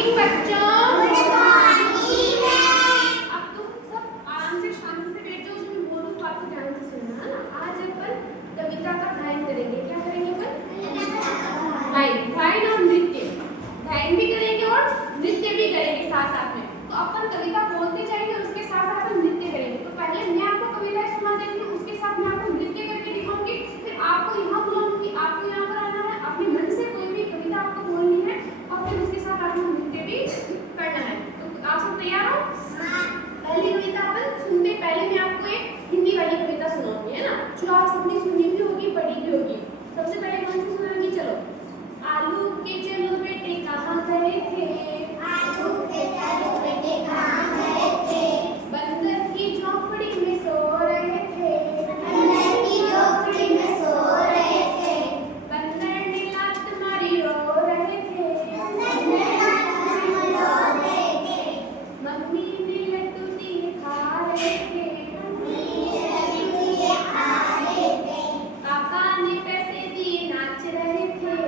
Morning बच्चों। Good morning. अब तुम सब आराम से शांति से बैठ जाओ, जो मैं बोलूं तो आपको ध्यान से सुनना है ना। आज अपन कविता का गायन करेंगे। क्या करेंगे अपन? गायन और नृत्य। गायन भी करेंगे और नृत्य भी करेंगे साथ साथ में। तो अपन कविता बोलते जाएंगे, उसके साथ साथ अपन नृत्य करेंगे। तो पहले मैं आपको कविताएं सुना देती हूँ, उसके साथ मैं आपको नृत्य करके दिखाऊंगी। फिर आपको यहाँ बुलाऊंगी, आपको यहाँ पर आना है, अपने मन से कोई भी कविता आपको बोलनी है और फिर उसके साथ आपको नृत्य भी करना है। तो आप सब तैयार हो? पहली कविता अपन सुनते पहले मैं आपको एक हिंदी वाली कविता सुनाऊंगी, है ना, जो आप सबने सुनी भी होगी, पढ़ी भी होगी। सबसे पहले कौन सी सुनाऊंगी? चलो। आलू के चलो बेटे कहाँ गए थे, आलू के चलो बेटे कहाँ गए थे, बंदर की झोपड़ी में सो रहे थे, बंदर की झोपड़ी में सो रहे थे, बंदर ने लात मारी रो रहे थे, बंदर ने लात मारी रो रहे थे, मम्मी ने लड्डू दिए खा रहे थे, मम्मी ने लड्डू दिए खा रहे थे, पापा ने पैसे दिए नाच रहे थे,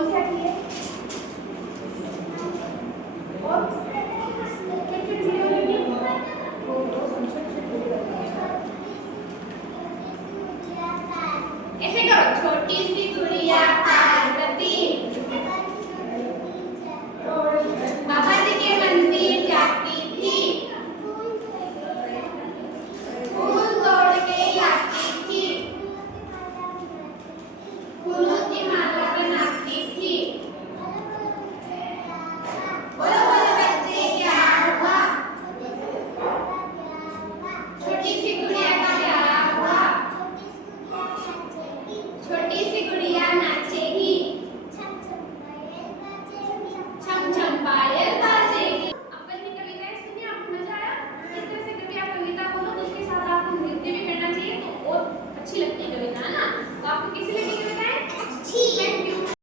कौन सी आती है? और कितने जीरो लेंगे? वो संक्षिप्त ऐसे करो, छोटी सी